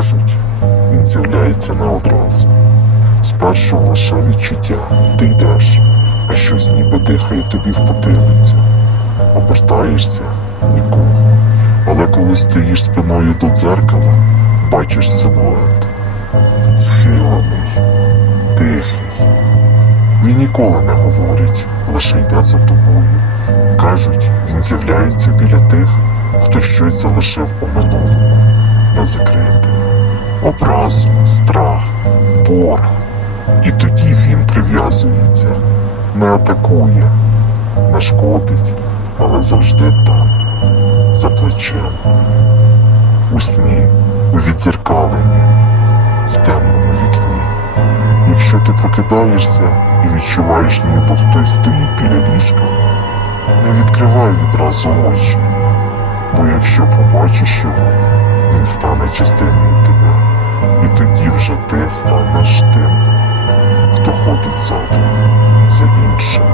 Кажуть, він з'являється не одразу. Спершу лише відчуття, ти йдеш, а щось ніби дихає тобі в потилицю. Обертаєшся нікого. Але коли стоїш спиною до дзеркала, бачиш силует. Схилений, тихий. Він ніколи не говорить, лише йде за тобою. Кажуть, він з'являється біля тих, хто щось залишив у минулому, не закрите. Образу, страх, борг. І тоді він прив'язується, не атакує, не шкодить, але завжди там, за плечем, у сні, у відзеркаленні, в темному вікні. Якщо ти прокидаєшся і відчуваєш, ніби хтось стоїть біля ліжка, не відкривай відразу очі, бо якщо побачиш його, він стане частиною тебе, вже ти станеш тим, хто ходить ззаду за іншими.